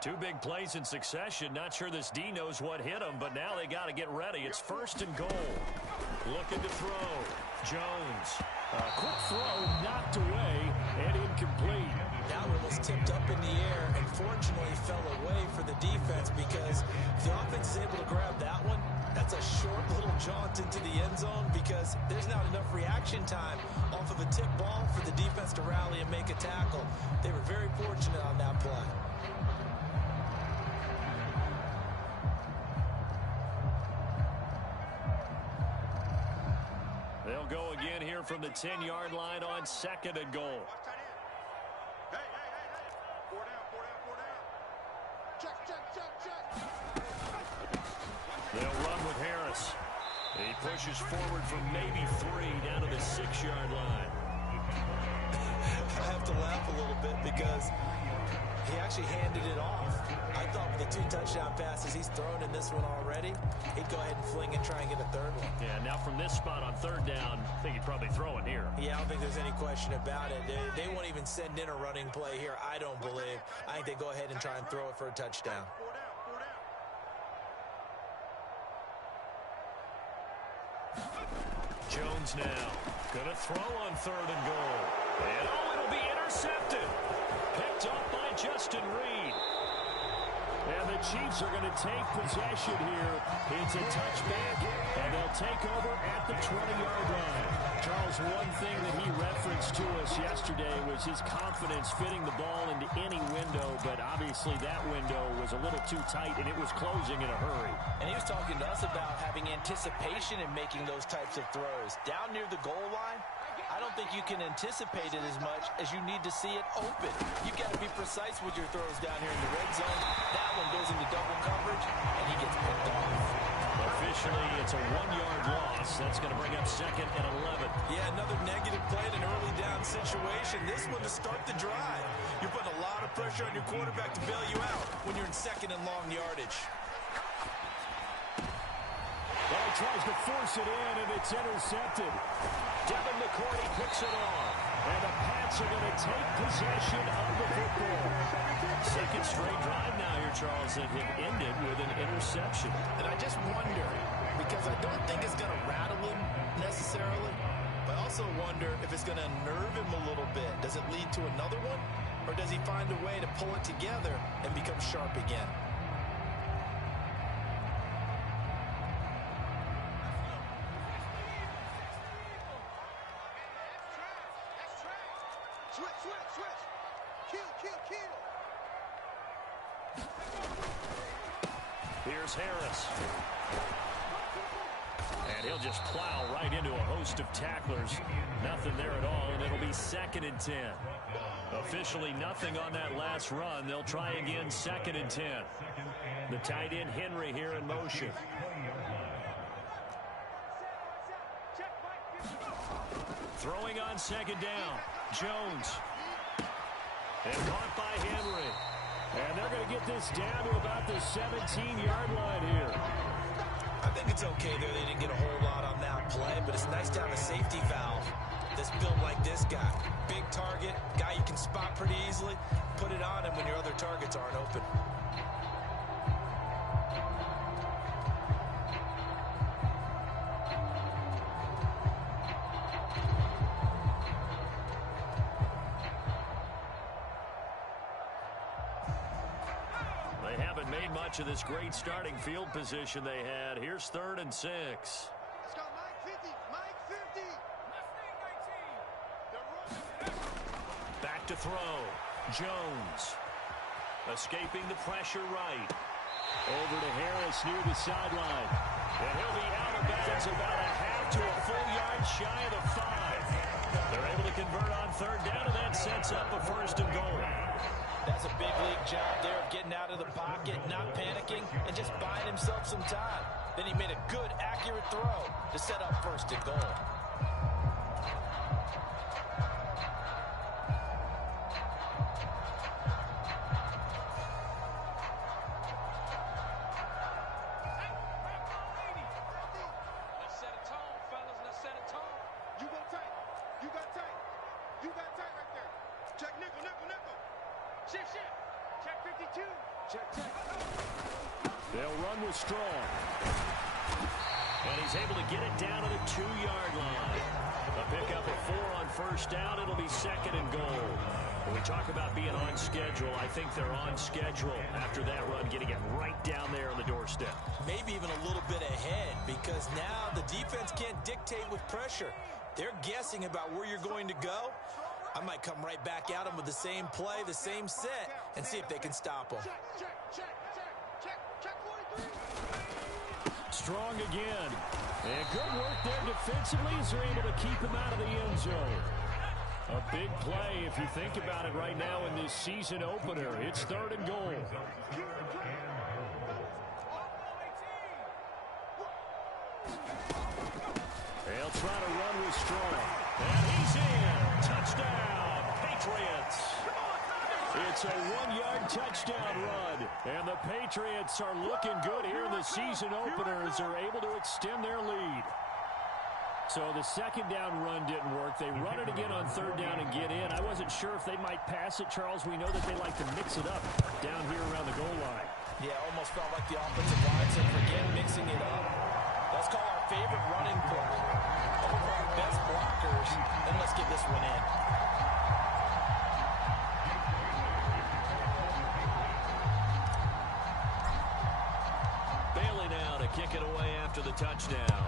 Two big plays in succession. Not sure this D knows what hit him, but now they got to get ready. It's 1st and goal. Looking to throw. Jones. A quick throw knocked away and incomplete. That one was tipped up in the air and fortunately fell away for the defense, because if the offense is able to grab that one, that's a short little jaunt into the end zone, because there's not enough reaction time off of a tip ball for the defense to rally and make a tackle. They were very fortunate on that play. They'll go again here from the 10-yard line on 2nd and goal. Hey. 4 down. Check. They'll run with Harris. He pushes forward for maybe 3 down to the 6-yard line. I have to laugh a little bit because he actually handed it off. I thought with the 2 touchdown passes he's thrown in this one already, he'd go ahead and fling and try and get a 3rd one. Yeah, now from this spot on 3rd down, I think he'd probably throw it here. Yeah, I don't think there's any question about it. They won't even send in a running play here, I don't believe. I think they go ahead and try and throw it for a touchdown. 4 down. Jones now gonna throw on 3rd and goal. And it'll be intercepted. Picked up by Justin Reed. And the Chiefs are going to take possession here. It's a touchback, and they'll take over at the 20-yard line. Charles, one thing that he referenced to us yesterday was his confidence fitting the ball into any window, but obviously that window was a little too tight, and it was closing in a hurry. And he was talking to us about having anticipation in making those types of throws. Down near the goal line, I don't think you can anticipate it as much as you need to see it open. You've got to be precise with your throws down here in the red zone. That one goes into double coverage, and he gets picked off. Officially, it's a 1-yard loss. That's going to bring up 2nd and 11. Yeah, another negative play in an early down situation. This one to start the drive. You're putting a lot of pressure on your quarterback to bail you out when you're in 2nd and long yardage. Well, he tries to force it in, and it's intercepted. Devin McCourty picks it off. And the Pats are going to take possession of the football. 2nd straight drive now here, Charles, that have ended with an interception. And I just wonder, because I don't think it's going to rattle him necessarily, but I also wonder if it's going to unnerve him a little bit. Does it lead to another one? Or does he find a way to pull it together and become sharp again? Switch. Kill. Here's Harris. And he'll just plow right into a host of tacklers. Nothing there at all, and it'll be 2nd and 10. Officially nothing on that last run. They'll try again, 2nd and 10. The tight end Henry here in motion. Throwing on 2nd down. Jones. And caught by Henry. And they're going to get this down to about the 17-yard line here. I think it's okay there. They didn't get a whole lot on that play, but it's nice to have a safety valve that's built like this guy. Big target, guy you can spot pretty easily. Put it on him when your other targets aren't open. Of this great starting field position they had. Here's 3rd and 6. Let's go, Mike 50. Back to throw. Jones. Escaping the pressure right. Over to Harris near the sideline. And he'll be out of bounds about a half to a full yard shy of the 5. They're able to convert on 3rd down, and that sets up a 1st and goal. That's a big league job there of getting out of the pocket, not panicking, and just buying himself some time. Then he made a good, accurate throw to set up 1st and goal. Let's set a tone, fellas. Let's set a tone. You go tight. You got tight. You got tight right there. Check nickel. Shift. Check 52. They'll run with Strong. And he's able to get it down to the 2-yard line. A pickup of 4 on first down. It'll be 2nd and goal. When we talk about being on schedule, I think they're on schedule after that run, getting it right down there on the doorstep. Maybe even a little bit ahead, because now the defense can't dictate with pressure. They're guessing about where you're going to go. I might come right back at them with the same play, the same set, and see if they can stop them. Strong again. And good work there defensively as they're able to keep him out of the end zone. A big play if you think about it right now in this season opener. It's 3rd and goal. They'll try to run with Strong. And he's in. Touchdown, Patriots. It's a 1-yard touchdown run. And the Patriots are looking good here in the season opener as they're able to extend their lead. So the 2nd down run didn't work. They run it again on 3rd down and get in. I wasn't sure if they might pass it, Charles. We know that they like to mix it up down here around the goal line. Yeah, almost felt like the offensive line said, forget mixing it up. Let's call our favorite running play over our best blockers, and let's get this one in. Bailey now to kick it away after the touchdown.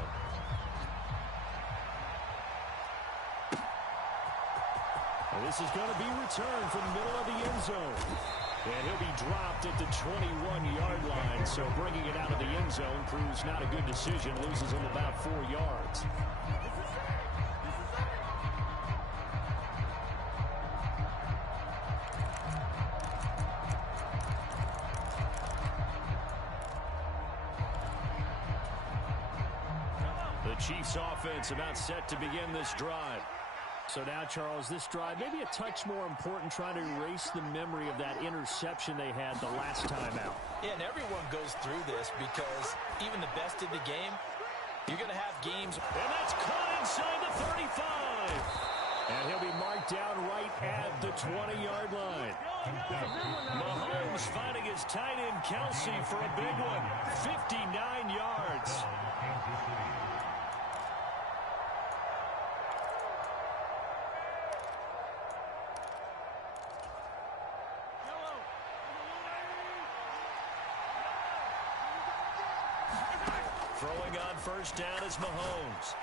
And this is going to be returned from the middle of the end zone. And he'll be dropped at the 21-yard line. So bringing it out of the end zone proves not a good decision. Loses him about 4 yards. The Chiefs offense about set to begin this drive. So now, Charles, this drive maybe a touch more important, trying to erase the memory of that interception they had the last time out. Yeah, and everyone goes through this because even the best in the game, you're going to have games. And that's caught inside the 35. And he'll be marked down right at the 20-yard line. Mahomes finding his tight end, Kelsey, for a big one. 59 yards. Throwing on first down is Mahomes.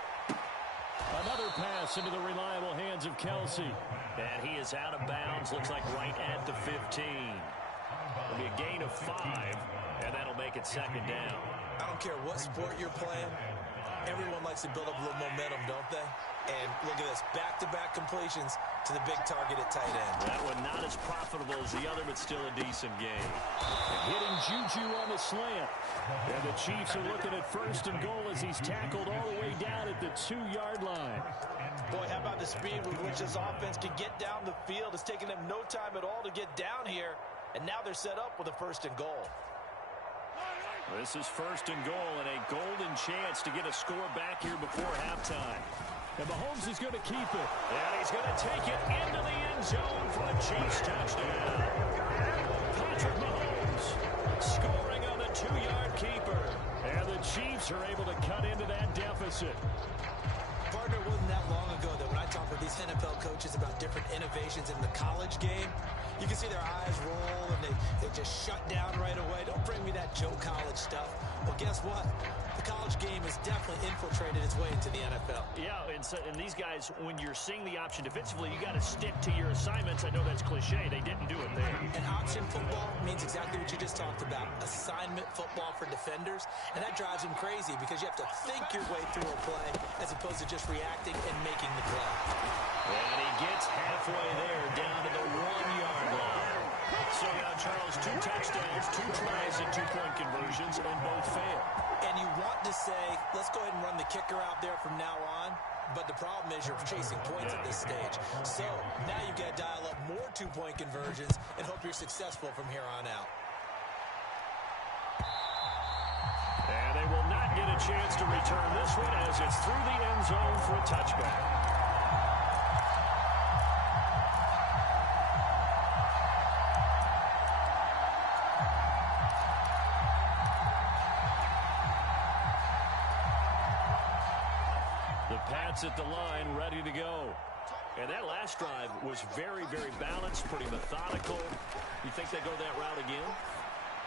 Another pass into the reliable hands of Kelsey. And he is out of bounds. Looks like right at the 15. It'll be a gain of 5, and that'll make it 2nd down. I don't care what sport you're playing. Everyone likes to build up a little momentum, don't they? And look at this, back-to-back completions to the big target at tight end. That one not as profitable as the other, but still a decent game. Hitting Juju on the slant. And the Chiefs are looking at 1st and goal as he's tackled all the way down at the 2-yard line. Boy, how about the speed with which this offense can get down the field? It's taken them no time at all to get down here, and now they're set up with a 1st and goal. This is 1st and goal and a golden chance to get a score back here before halftime. And Mahomes is going to keep it. And he's going to take it into the end zone for a Chiefs touchdown. Patrick Mahomes scoring on the 2-yard keeper. And the Chiefs are able to cut into that deficit. Partner, wasn't that long ago that when I talk with these NFL coaches about different innovations in the college game, you can see their eyes roll and they just shut down right away. Don't bring me that Joe College stuff. Well, guess what? The college game has definitely infiltrated its way into the NFL. Yeah, and these guys, when you're seeing the option defensively, you got to stick to your assignments. I know that's cliche. They didn't do it there. And option football means exactly what you just talked about. Assignment football for defenders. And that drives them crazy because you have to think your way through a play as opposed to just reacting and making the play. And he gets halfway there down to the 1-yard line. So now, Charles, 2 touchdowns, 2 tries, and 2-point conversions, and both fail. And you want to say, let's go ahead and run the kicker out there from now on. But the problem is you're chasing points at this stage. So now you've got to dial up more 2-point conversions and hope you're successful from here on out. And they will not get a chance to return this one as it's through the end zone for a touchback. Pats at the line, ready to go. And that last drive was very, very balanced, pretty methodical. You think they go that route again?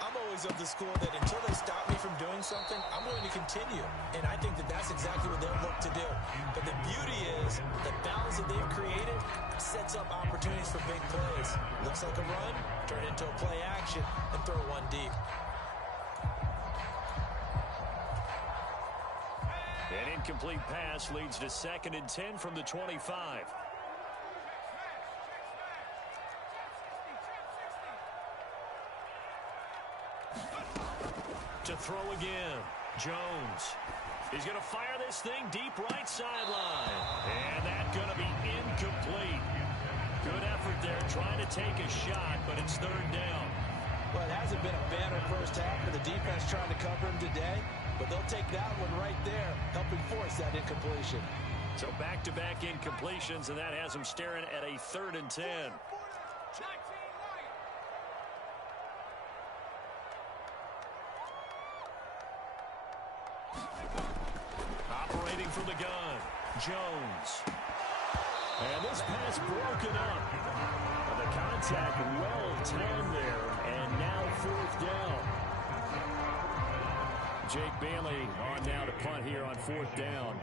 I'm always of the school that until they stop me from doing something, I'm going to continue. And I think that that's exactly what they'll look to do. But the beauty is the balance that they've created sets up opportunities for big plays. Looks like a run, turn into a play action, and throw one deep. An incomplete pass leads to 2nd and 10 from the 25. To throw again, Jones. He's going to fire this thing deep right sideline. And that's going to be incomplete. Good effort there trying to take a shot, but it's 3rd down. Well, it hasn't been a banner first half for the defense trying to cover him today, but they'll take that one right there, helping force that incompletion. So back-to-back incompletions, and that has them staring at a 3rd and 10. Operating from the gun, Jones. And this pass broken up. The contact well timed there, and now 4th down. Jake Bailey on now to punt here on 4th down.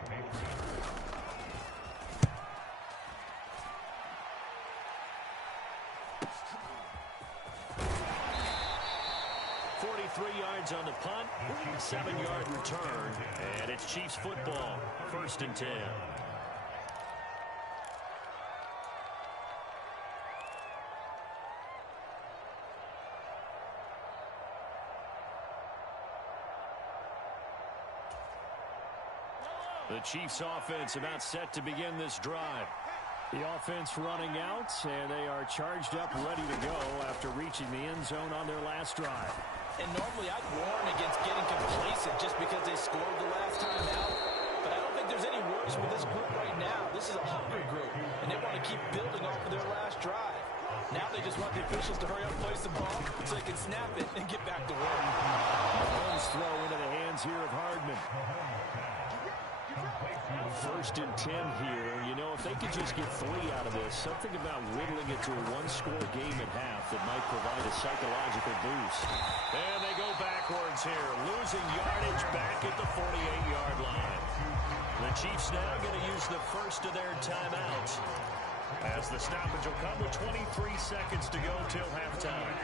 Yards on the punt, 7-yard return, and it's Chiefs football, 1st and 10. The Chiefs offense about set to begin this drive. The offense running out, and they are charged up, ready to go after reaching the end zone on their last drive. And normally I'd warn against getting complacent just because they scored the last time out. But I don't think there's any worse with this group right now. This is a hungry group, and they want to keep building off of their last drive. Now they just want the officials to hurry up and place the ball so they can snap it and get back to work. Mahomes throw into the hands here of Hardman. 1st and 10 here. You know, if they could just get 3 out of this, something about whittling it to a 1-score game at half that might provide a psychological boost. And they go backwards here, losing yardage back at the 48-yard line. The Chiefs now going to use the first of their timeouts, as the stoppage will come with 23 seconds to go till halftime.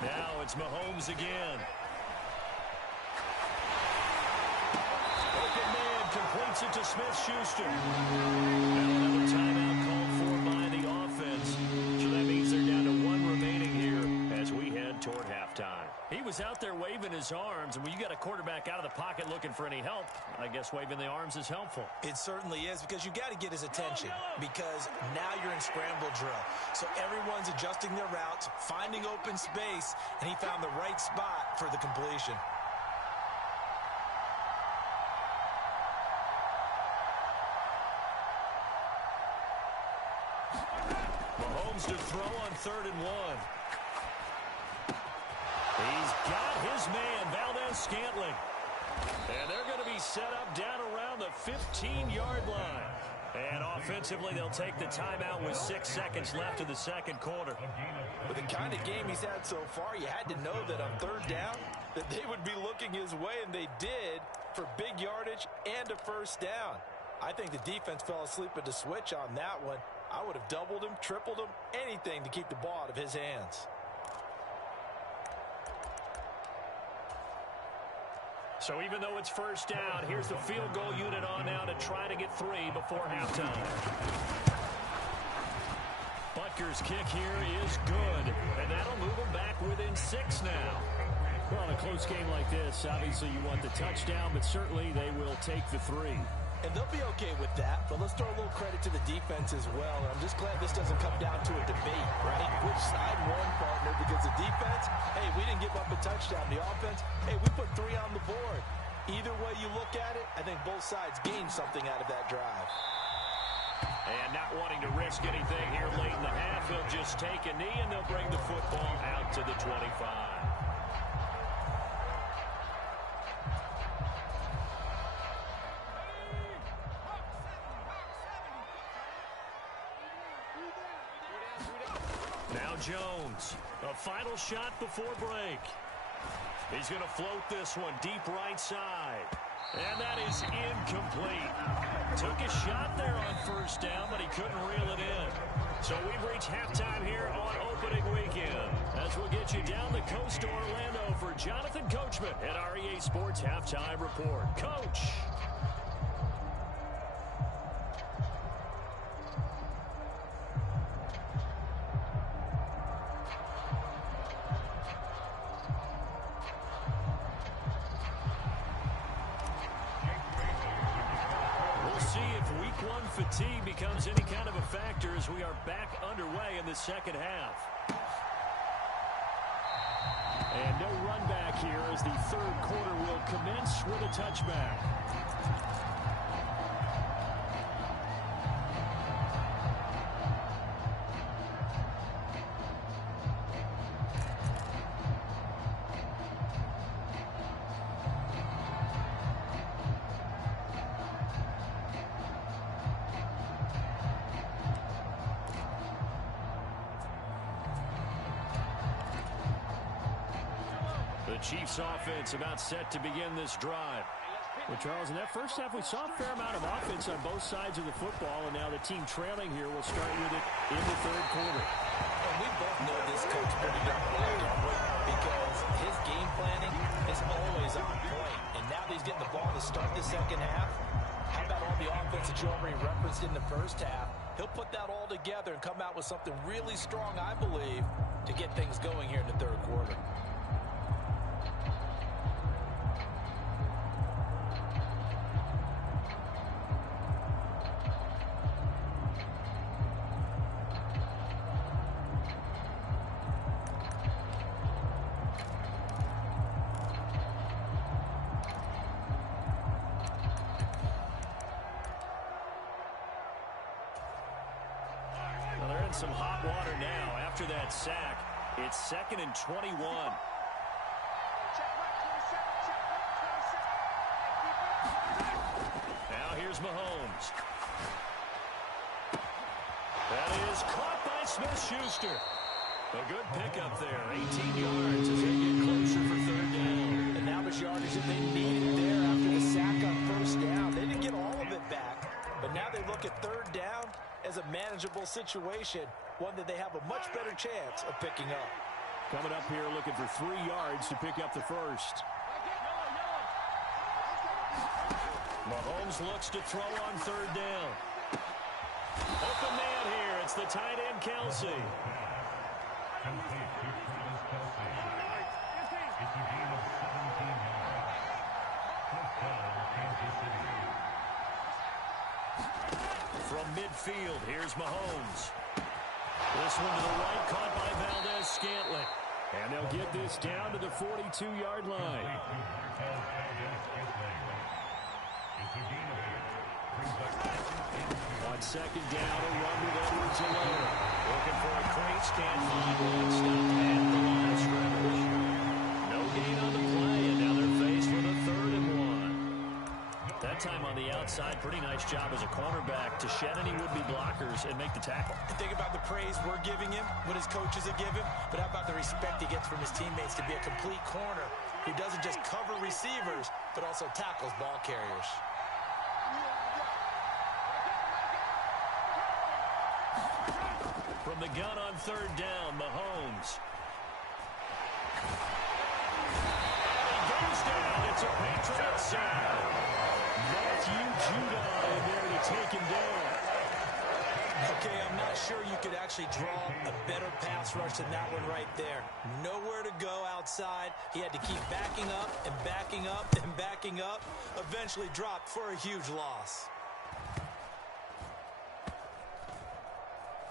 Now it's Mahomes again. Open man completes it to Smith-Schuster. Another timeout called for by the offense. So that means they're down to 1 remaining here as we head toward halftime. He was out there waving his arms, and when you got a quarterback out of the pocket looking for any help, I guess waving the arms is helpful. It certainly is, because you got to get his attention, because now you're in scramble drill. So everyone's adjusting their routes, finding open space, and he found the right spot for the completion. Mahomes to throw on 3rd and 1. He's got his man, Valdez-Scantling. And they're going to be set up down around the 15-yard line. And offensively, they'll take the timeout with 6 seconds left in the 2nd quarter. With the kind of game he's had so far, you had to know that on 3rd down, that they would be looking his way, and they did, for big yardage and a 1st down. I think the defense fell asleep at the switch on that one. I would have doubled him, tripled him, anything to keep the ball out of his hands. So even though it's 1st down, here's the field goal unit on now to try to get 3 before halftime. Butker's kick here is good, and that'll move them back within 6 now. Well, in a close game like this, obviously you want the touchdown, but certainly they will take the 3. And they'll be okay with that, but let's throw a little credit to the defense as well. And I'm just glad this doesn't come down to a debate, right? Which side won, partner? Because the defense, hey, we didn't give up a touchdown. The offense, hey, we put 3 on the board. Either way you look at it, I think both sides gained something out of that drive. And not wanting to risk anything here late in the half, he'll just take a knee, and they'll bring the football out to the 25. Now Jones, a final shot before break. He's going to float this one deep right side. And that is incomplete. Took a shot there on first down, but he couldn't reel it in. So we've reached halftime here on opening weekend. As we'll get you down the coast to Orlando for Jonathan Coachman at our EA Sports Halftime Report. Coach. Fatigue becomes any kind of a factor as we are back underway in the second half. And no run back here as the third quarter will commence with a touchback. Chiefs offense about set to begin this drive. Well, Charles, in that first half, we saw a fair amount of offense on both sides of the football, and now the team trailing here will start with it in the third quarter. And we both know this coach pretty darn well, because his game planning is always on point. And now that he's getting the ball to start the second half, how about all the offense that you already referenced in the first half? He'll put that all together and come out with something really strong, I believe, to get things going here in the third quarter. Some hot water now after that sack. It's 2nd and 21. Now here's Mahomes. That is caught by Smith-Schuster. A good pickup there. 18 yards as they get closer for third down. And now the yardage that they needed there after the sack on first down. They didn't get all of it back, but now they look at third down as a manageable situation, one that they have a much better chance of picking up. Coming up here looking for 3 yards to pick up the first. Mahomes looks to throw on third down. Open man here. It's the tight end, Kelsey. From midfield, here's Mahomes. This one to the right, caught by Valdez-Scantling. And they'll get this down to the 42-yard line. On second down, a run with Edwards-Helaire. Looking for a Crates, can't find one. Stopped at the line of scrimmage. No gain on the play, and now they're faced with a 3rd and 1. That time on the outside, pretty nice job as a cornerback to shed any would-be blockers and make the tackle. Think about the praise we're giving him, what his coaches are giving, but how about the respect he gets from his teammates to be a complete corner who doesn't just cover receivers, but also tackles ball carriers. From the gun on third down, Mahomes. He goes down. It's a Patriot sack. Matthew Judon there to take him down. Okay, I'm not sure you could actually draw a better pass rush than that one right there. Nowhere to go outside. He had to keep backing up and backing up and backing up. Eventually dropped for a huge loss.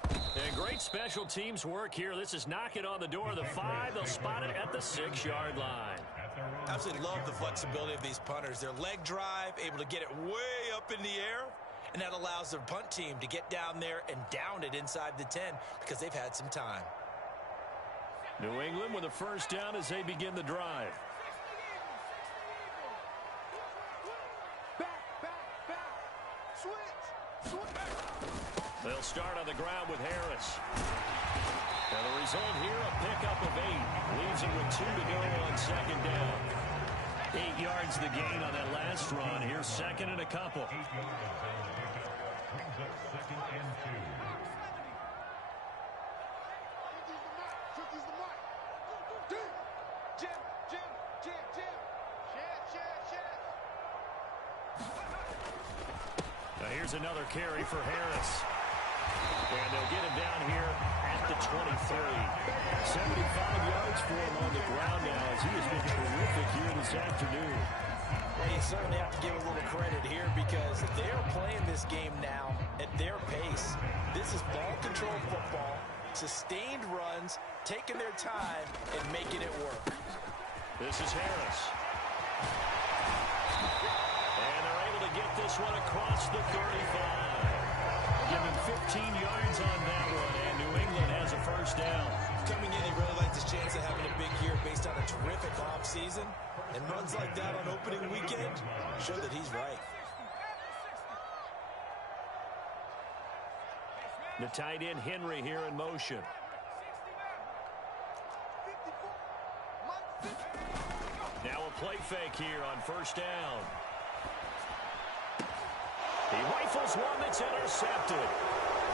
And great special teams work here. This is knocking on the door of the 5. They'll spot it at the 6-yard line. Absolutely love the flexibility of these punters. Their leg drive, able to get it way up in the air, and that allows the punt team to get down there and down it inside the 10 because they've had some time. New England with a first down as they begin the drive. They'll start on the ground with Harris. And the result here, a pickup of 8. Leaves it with 2 to go on second down. 8 yards the gain on that last run. Here's second and a couple. Now here's another carry for Harris. And they'll get him down here at the 23. 75 yards for him on the ground now as he has been terrific here this afternoon. Well, you certainly have to give a little credit here because they're playing this game now at their pace. This is ball control football, sustained runs, taking their time, and making it work. This is Harris. And they're able to get this one across the 35. Give him 15 yards on that one, and New England has a first down. Coming in, he really likes his chance of having a big year based on a terrific offseason. And runs like that on opening weekend show that he's right. The tight end Henry here in motion. Now a play fake here on first down. He rifles one that's intercepted.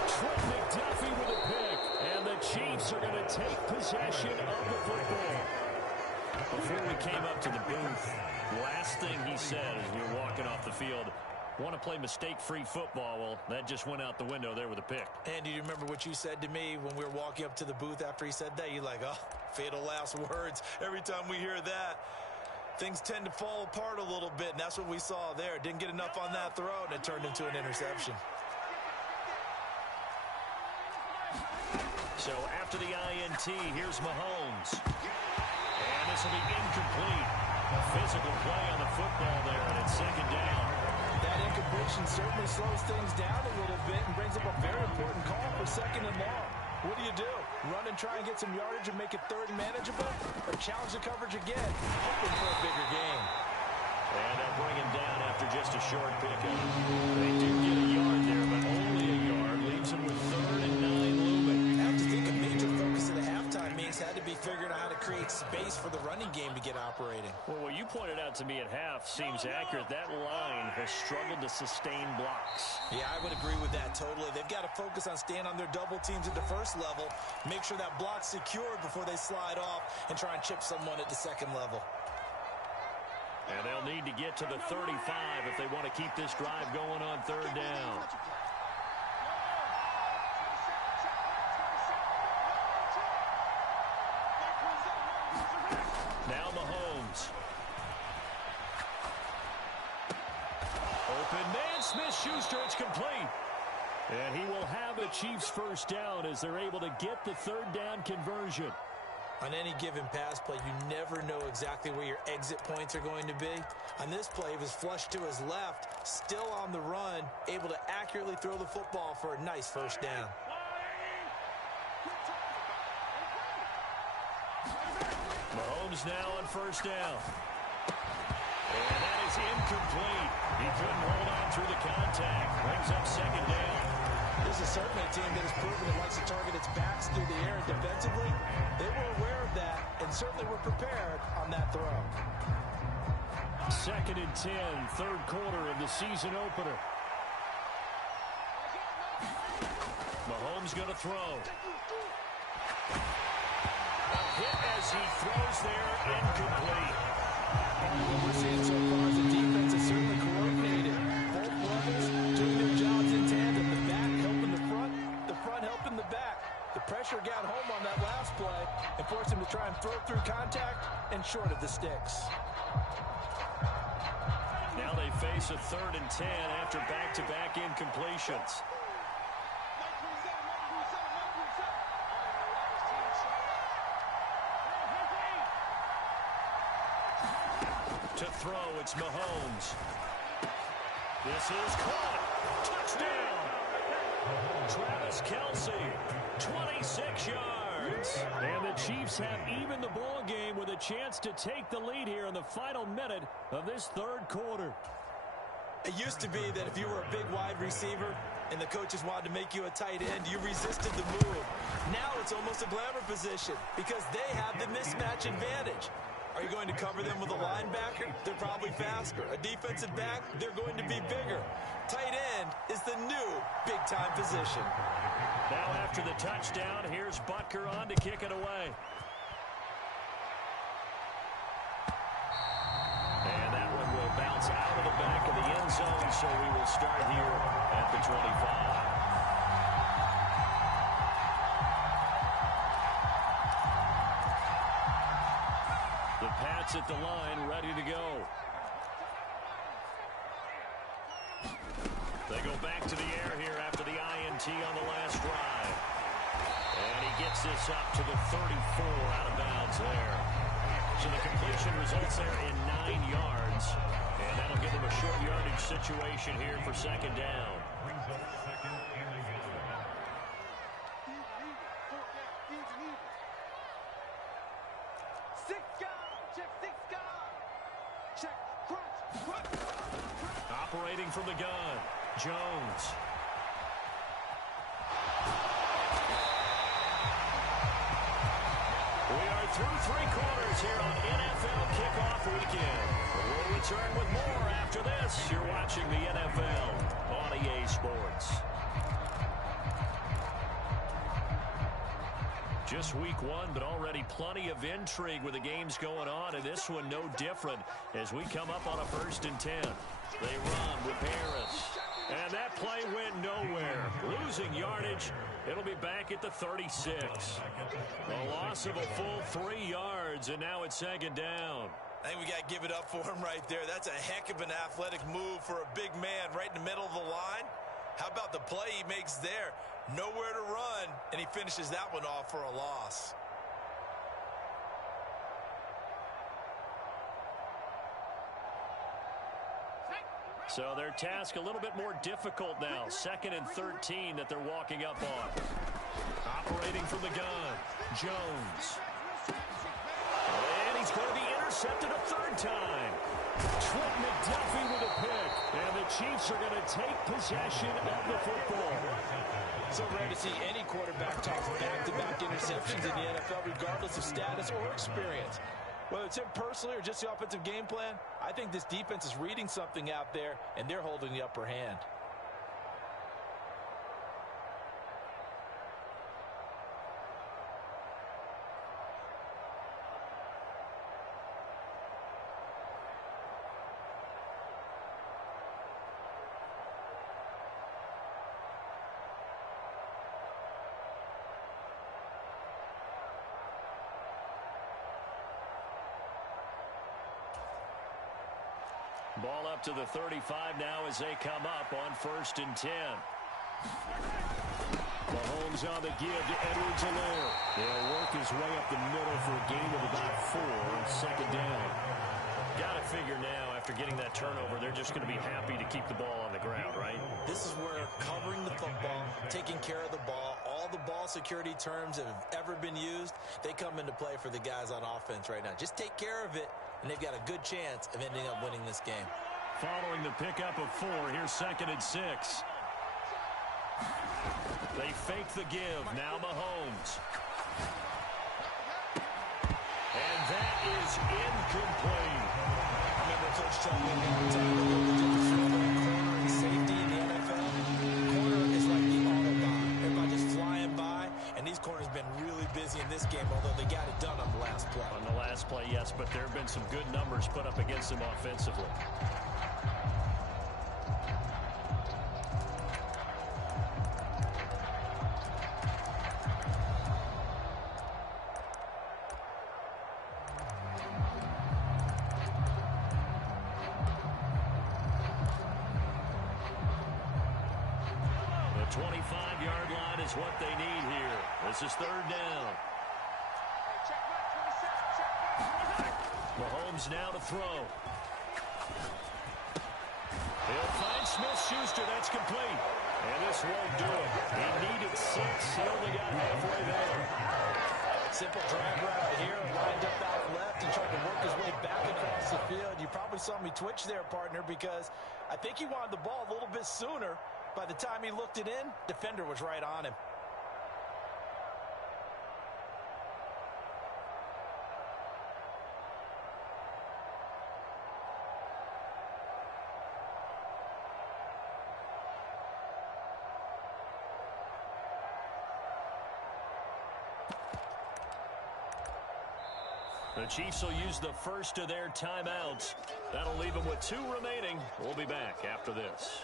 Trent McDuffie with a pick. And the Chiefs are going to take possession of the football. Before we came up to the booth, last thing he said as we were walking off the field, want to play mistake-free football. Well, that just went out the window there with a pick. And do you remember what you said to me when we were walking up to the booth after he said that? You're like, oh, fatal last words. Every time we hear that, things tend to fall apart a little bit, and that's what we saw there. Didn't get enough on that throw, and it turned into an interception. So after the INT, here's Mahomes. And this will be incomplete. A physical play on the football there, and it's second down. That incompletion certainly slows things down a little bit and brings up a very important call for second and long. What do? Run and try and get some yardage and make it third and manageable? Or challenge the coverage again, hoping for a bigger gain? And they'll bring him down after just a short pickup. They do get a yard there, but only a yard. Leaves him with 3rd and 9 looming. I have to think a major focus of the halftime meetings had to be figuring out how to create space for the running game to get operating. Well, what you pointed out to me at half seems accurate. That line has struggled to sustain blocks. Yeah, I would agree with that totally. They've got to focus on staying on their double teams at the first level, make sure that block's secured before they slide off, and try and chip someone at the second level. And they'll need to get to the 35 if they want to keep this drive going on 3rd down. Now Mahomes. Open man, Smith-Schuster, it's complete. And he will have a Chiefs first down as they're able to get the 3rd down conversion. On any given pass play, you never know exactly where your exit points are going to be. On this play, he was flushed to his left, still on the run, able to accurately throw the football for a nice first down. Mahomes now on first down. And that is incomplete. He couldn't hold on through the contact. Brings up second down. This is certainly a team that has proven it likes to target its backs through the air and defensively. They were aware of that and certainly were prepared on that throw. 2nd and 10, 3rd quarter of the season opener. Mahomes going to throw. A hit as he throws there, incomplete. What we're seeing so far is the defense is certainly coordinated. Both runners doing their jobs in tandem. The back helping the front helping the back. The pressure got home on that last play and forced him to try and throw through contact and short of the sticks. Now they face a 3rd and 10 after back-to-back incompletions. To throw, it's Mahomes. This is caught. Touchdown! Travis Kelce, 26 yards. And the Chiefs have even the ball game with a chance to take the lead here in the final minute of this third quarter. It used to be that if you were a big wide receiver and the coaches wanted to make you a tight end, you resisted the move. Now it's almost a glamour position because they have the mismatch advantage. Are you going to cover them with a linebacker? They're probably faster. A defensive back? They're going to be bigger. Tight end is the new big-time position. Now after the touchdown, here's Butker on to kick it away. And that one will bounce out of the back of the end zone, so we will start here at the 25. The Pats at the line, ready to go. They go back to the air here after the INT on the last drive. And he gets this up to the 34 out of bounds there. So the completion results there in 9 yards. And that'll give them a short yardage situation here for second down. Operating from the gun, Jones. We are through 3 quarters here on NFL Kickoff Weekend. We'll return with more after this. You're watching the NFL on EA Sports. Just week 1, but already plenty of intrigue with the games going on, and this one no different as we come up on a 1st and 10. They run with Harris. And that play went nowhere. Losing yardage. It'll be back at the 36. A loss of a full 3 yards, and now it's second down. I think we got to give it up for him right there. That's a heck of an athletic move for a big man right in the middle of the line. How about the play he makes there? Nowhere to run, and he finishes that one off for a loss. So their task a little bit more difficult now. 2nd and 13 that they're walking up on. Operating from the gun, Jones. And he's going to be intercepted a 3rd time. Trent McDuffie with a pick. And the Chiefs are going to take possession of the football. So rare to see any quarterback toss back-to-back interceptions in the NFL, regardless of status or experience. Whether it's him personally or just the offensive game plan, I think this defense is reading something out there, and they're holding the upper hand. Ball up to the 35 now as they come up on 1st and 10. Mahomes on the give to Edwards-Helaire. He'll work his way up the middle for a gain of about 4 on 2nd down. Got to figure now, after getting that turnover, they're just going to be happy to keep the ball on the ground, right? This is where covering the football, taking care of the ball, all the ball security terms that have ever been used, they come into play for the guys on offense right now. Just take care of it, and they've got a good chance of ending up winning this game. Following the pickup of 4, here's 2nd and 6. They fake the give. Now Mahomes. And that is incomplete. I remember Coach telling me all the time that the difference between corner and safety in the NFL. Corner is like the Autobahn. Everybody just flying by, and these corners have been really busy in this game, although they got it done on the last play. On the last play, yes, but there have been some good numbers put up against them offensively. The 25-yard line is what they need here. This is 3rd down. Mahomes now to throw. He'll find Smith-Schuster. That's complete. And this won't do it. He needed 6. He only got halfway there. Simple drag route here, lined up out left and tried to work his way back across the field. You probably saw me twitch there, partner, because I think he wanted the ball a little bit sooner. By the time he looked it in, defender was right on him. The Chiefs will use the first of their timeouts. That'll leave them with 2 remaining. We'll be back after this.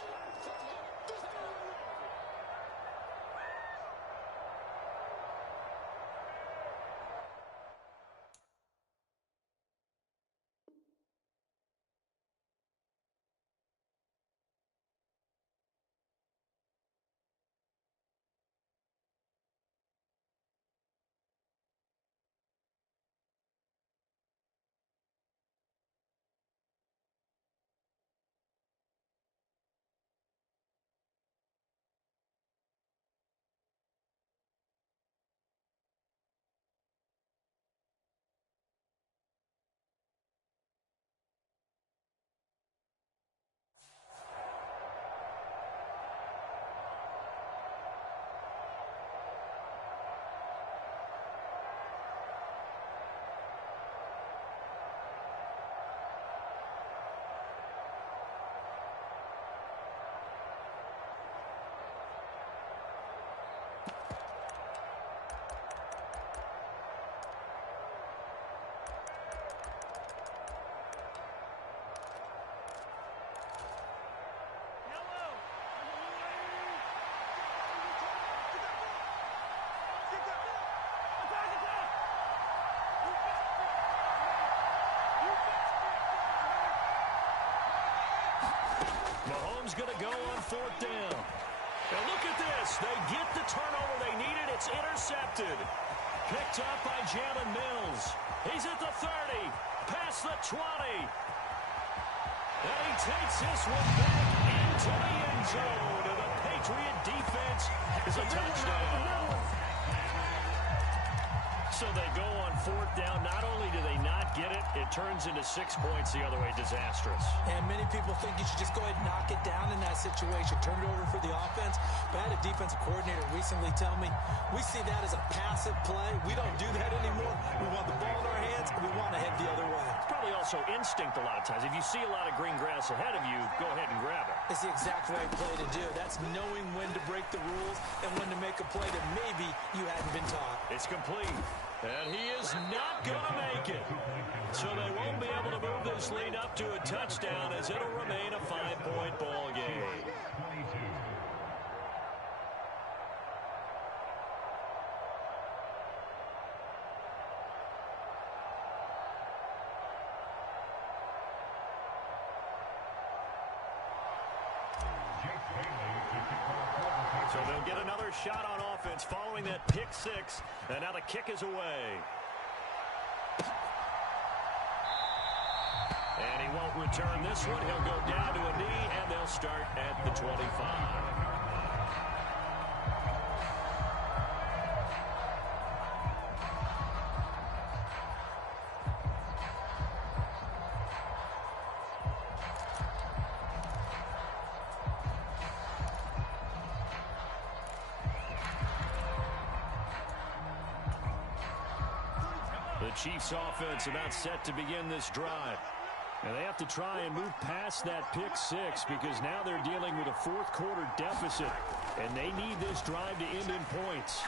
Mahomes going to go on 4th down. And look at this. They get the turnover they needed. It's intercepted. Picked up by Jalen Mills. He's at the 30. Past the 20. And he takes this one back into the end zone. And the Patriot defense is a touchdown. So they go on 4th down. Not only do they not get it, it turns into 6 points the other way. Disastrous. And many people think you should just go ahead and knock it down in that situation. Turn it over for the offense. But I had a defensive coordinator recently tell me, we see that as a passive play. We don't do that anymore. We want the ball in our hands, and we want to head the other way. It's probably also instinct a lot of times. If you see a lot of green grass ahead of you, go ahead and grab it. It's the exact right play to do. That's knowing when to break the rules and when to make a play that maybe you hadn't been taught. It's complete. And he is not going to make it. So they won't be able to move this lead up to a touchdown as it'll remain a 5-point ball game. So they'll get another shot on offense following that pick 6. And now the kick is away. And he won't return this one. He'll go down to a knee, and they'll start at the 25. The Chiefs offense about set to begin this drive. And they have to try and move past that pick 6 because now they're dealing with a 4th quarter deficit. And they need this drive to end in points.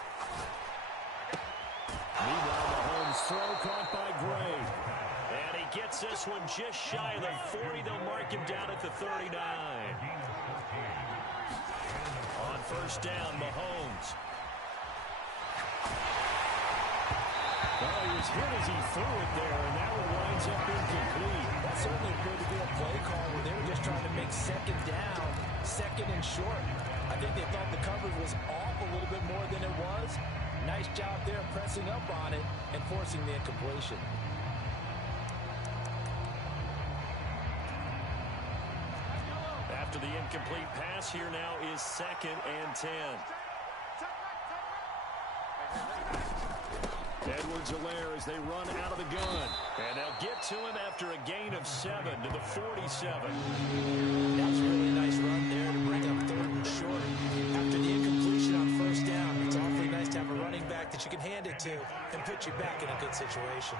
Meanwhile, Mahomes throw caught by Gray. And he gets this one just shy of the 40. They'll mark him down at the 39. On 1st down, Mahomes. Well, he was hit as he threw it there, and that one winds up incomplete. That certainly appeared to be a play call where they were just trying to make 2nd down, 2nd and short. I think they thought the coverage was off a little bit more than it was. Nice job there pressing up on it and forcing the incompletion. After incomplete pass here now is 2nd and 10. Edwards-Helaire as they run out of the gun. And they'll get to him after a gain of 7 to the 47. That was a really nice run there to bring up 3rd and short. After the incompletion on 1st down, it's awfully nice to have a running back that you can hand it to and put you back in a good situation.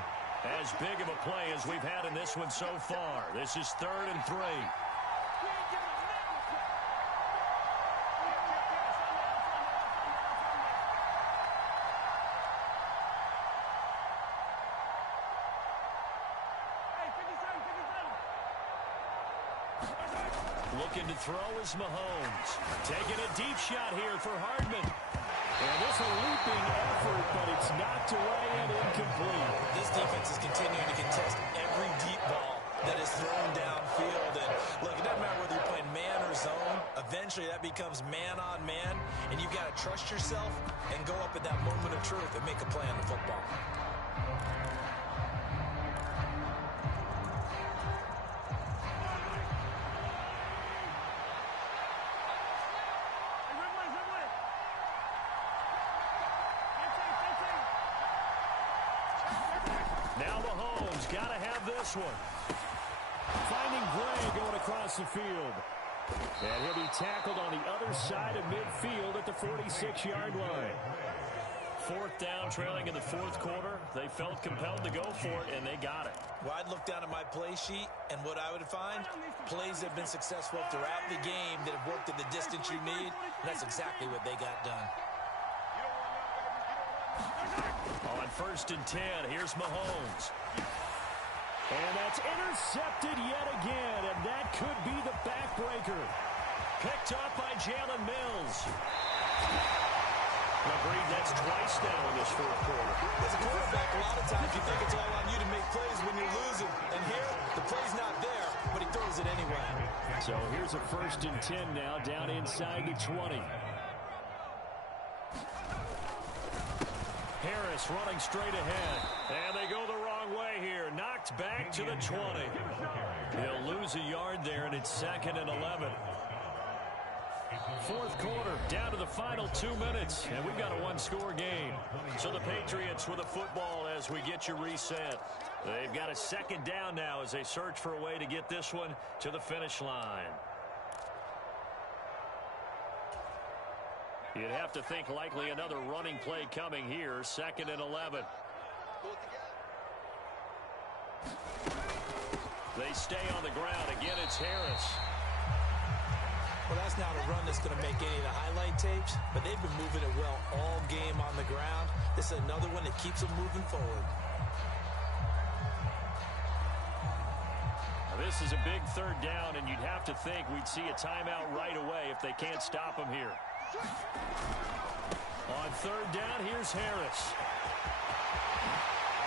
As big of a play as we've had in this one so far. This is 3rd and 3. Looking to throw is Mahomes. Taking a deep shot here for Hardman. And this a leaping effort, but it's knocked away and incomplete. This defense is continuing to contest every deep ball that is thrown downfield. And look, it doesn't matter whether you're playing man or zone. Eventually that becomes man on man. And you've got to trust yourself and go up at that moment of truth and make a play on the football. Now Mahomes got to have this one. Finding Gray going across the field. And he'll be tackled on the other side of midfield at the 46-yard line. 4th down, trailing in the 4th quarter. They felt compelled to go for it, and they got it. Well, I'd look down at my play sheet, and what I would find, plays that have been successful throughout the game that have worked in the distance you need, and that's exactly what they got done. On 1st and 10, here's Mahomes. And that's intercepted yet again, and that could be the backbreaker. Picked up by Jalen Mills. Agreed, that's twice now in this 4th quarter. As a quarterback, a lot of times you think it's all on you to make plays when you're losing. And here, the play's not there, but he throws it anyway. So here's a 1st and 10 now, down inside the 20. Harris running straight ahead. And they go the wrong way here. Knocked back to the 20. He'll lose a yard there, and it's 2nd and 11. 4th quarter, down to the final 2 minutes, and we've got a 1-score game. So the Patriots with the football as we get you reset. They've got a 2nd down now as they search for a way to get this one to the finish line. You'd have to think likely another running play coming here, 2nd and 11. They stay on the ground. Again, it's Harris. Well, that's not a run that's going to make any of the highlight tapes, but they've been moving it well all game on the ground. This is another one that keeps them moving forward. Now, this is a big 3rd down, and you'd have to think we'd see a timeout right away if they can't stop him here. On 3rd down, here's Harris.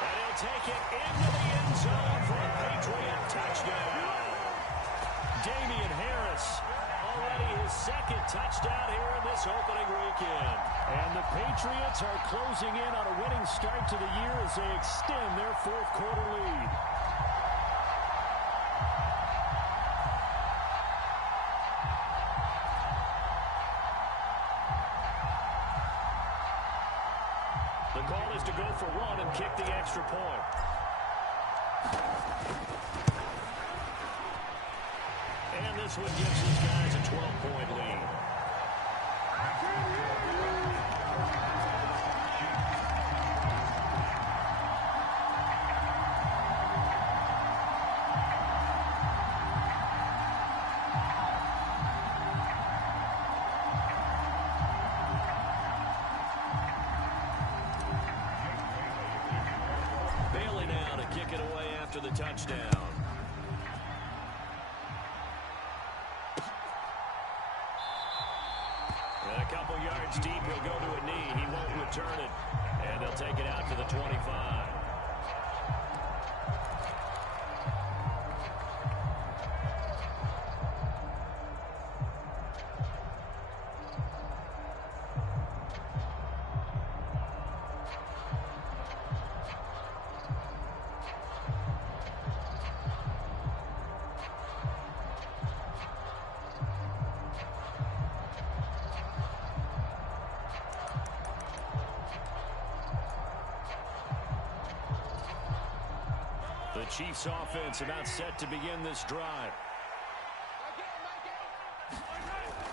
And he'll take it into the end zone for a Patriot touchdown. Damian Harris, already his 2nd touchdown here in this opening weekend. And the Patriots are closing in on a winning start to the year as they extend their 4th quarter lead. The call is to go for 1 and kick the extra point. And this one gives these guys a 12-point lead. Bailey now to kick it away after the touchdown. And a couple yards deep, he'll go to a knee. He won't return it. And they'll take it out to the 25. The Chiefs offense about set to begin this drive.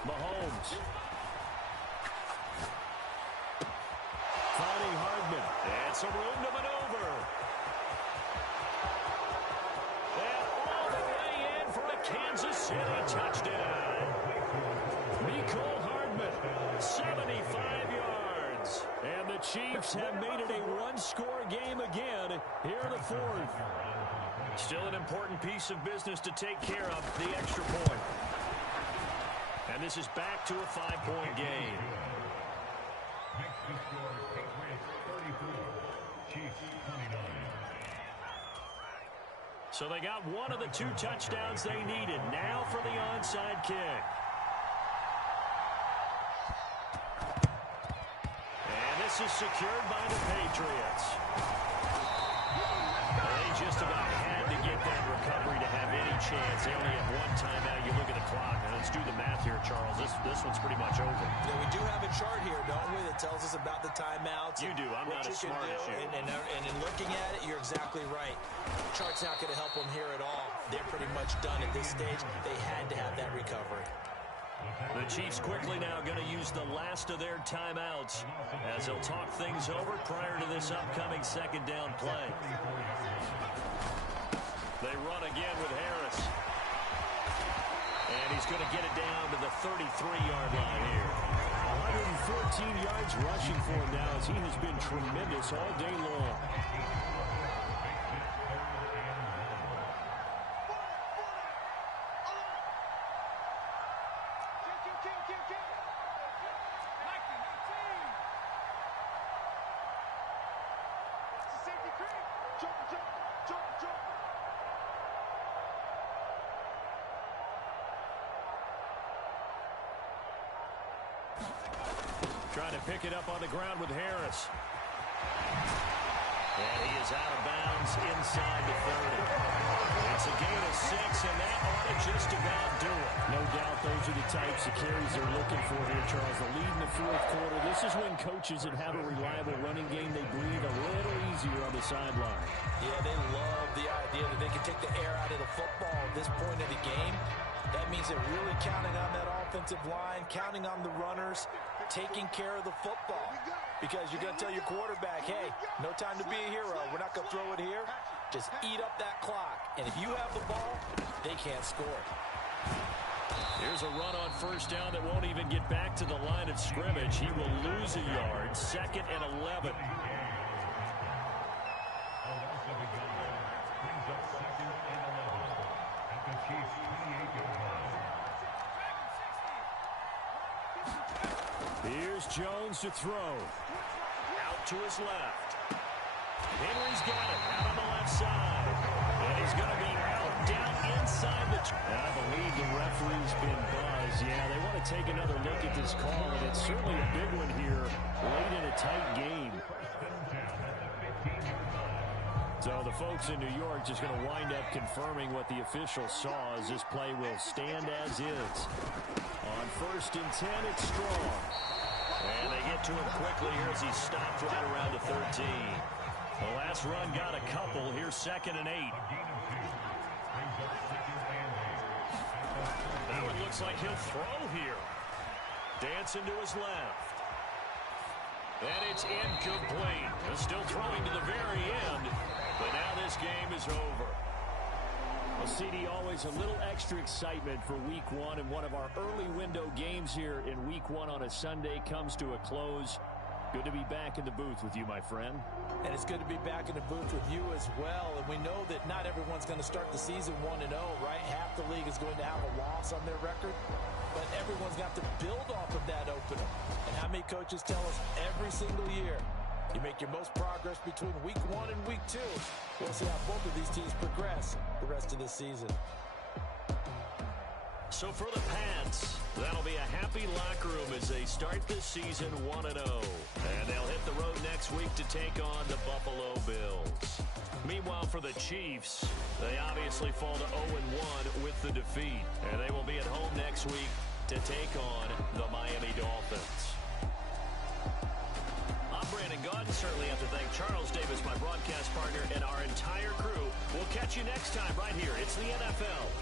Mahomes. Finding Hardman. And some room to maneuver. And all the way in for a Kansas City touchdown. Mecole Hardman, 75 yards. And the Chiefs have made it a one-score game again here in the fourth. Still an important piece of business to take care of, the extra point. And this is back to a 5-point game. So they got one of the 2 touchdowns they needed. Now for the onside kick. And this is secured by the Patriots. They just about had to get that recovery to have any chance. They only have one timeout. You look at the clock, and let's do the math here, Charles. This one's pretty much over. Yeah, we do have a chart here, don't we, that tells us about the timeouts. You do. I'm not as smart as you. And in looking at it, you're exactly right. The chart's not going to help them here at all. They're pretty much done at this stage. They had to have that recovery. The Chiefs quickly now going to use the last of their timeouts as they'll talk things over prior to this upcoming second down play. They run again with Harris. And he's going to get it down to the 33-yard line here. 114 yards rushing for him now as he has been tremendous all day long. Trying to pick it up on the ground with Harris. And he is out of bounds inside the 30. It's a gain of 6, and that ought to just about do it. No doubt those are the types of carries they're looking for here, Charles. The lead in the fourth quarter. This is when coaches that have a reliable running game, they breathe a little easier on the sideline. Yeah, they love the idea that they can take the air out of the football at this point of the game. That means they're really counting on that offensive line, counting on the runners, taking care of the football. Because you're going to tell your quarterback, hey, no time to be a hero. We're not going to throw it here. Just eat up that clock. And if you have the ball, they can't score. Here's a run on first down that won't even get back to the line of scrimmage. He will lose a yard. 2nd and 11. Here's Jones to throw. Out to his left. Henry's got it out on the left side. And he's going to be out down inside the... I believe the referee's been buzzed. Yeah, they want to take another look at this call, and it's certainly a big one here late in a tight game. So the folks in New York just going to wind up confirming what the official saw as this play will stand as is. On 1st and 10, it's Strong. And they get to him quickly here as he stopped right around the 13. The last run got a couple. Here's 2nd and 8. That one looks like he'll throw here. Dancing to his left. And it's incomplete. They're still throwing to the very end. But now this game is over. Well, CD, always a little extra excitement for Week 1, and one of our early window games here in Week 1 on a Sunday comes to a close. Good to be back in the booth with you, my friend. And it's good to be back in the booth with you as well. And we know that not everyone's going to start the season 1-0, right? Half the league is going to have a loss on their record. But everyone's got to build off of that opener. And how many coaches tell us every single year, you make your most progress between Week 1 and Week 2. We'll see how both of these teams progress the rest of this season. So for the Pats, that'll be a happy locker room as they start this season 1-0. And they'll hit the road next week to take on the Buffalo Bills. Meanwhile, for the Chiefs, they obviously fall to 0-1 with the defeat. And they will be at home next week to take on the Miami Dolphins. I'm Brandon Gaudin. Certainly have to thank Charles Davis, my broadcast partner, and our entire crew. We'll catch you next time right here. It's the NFL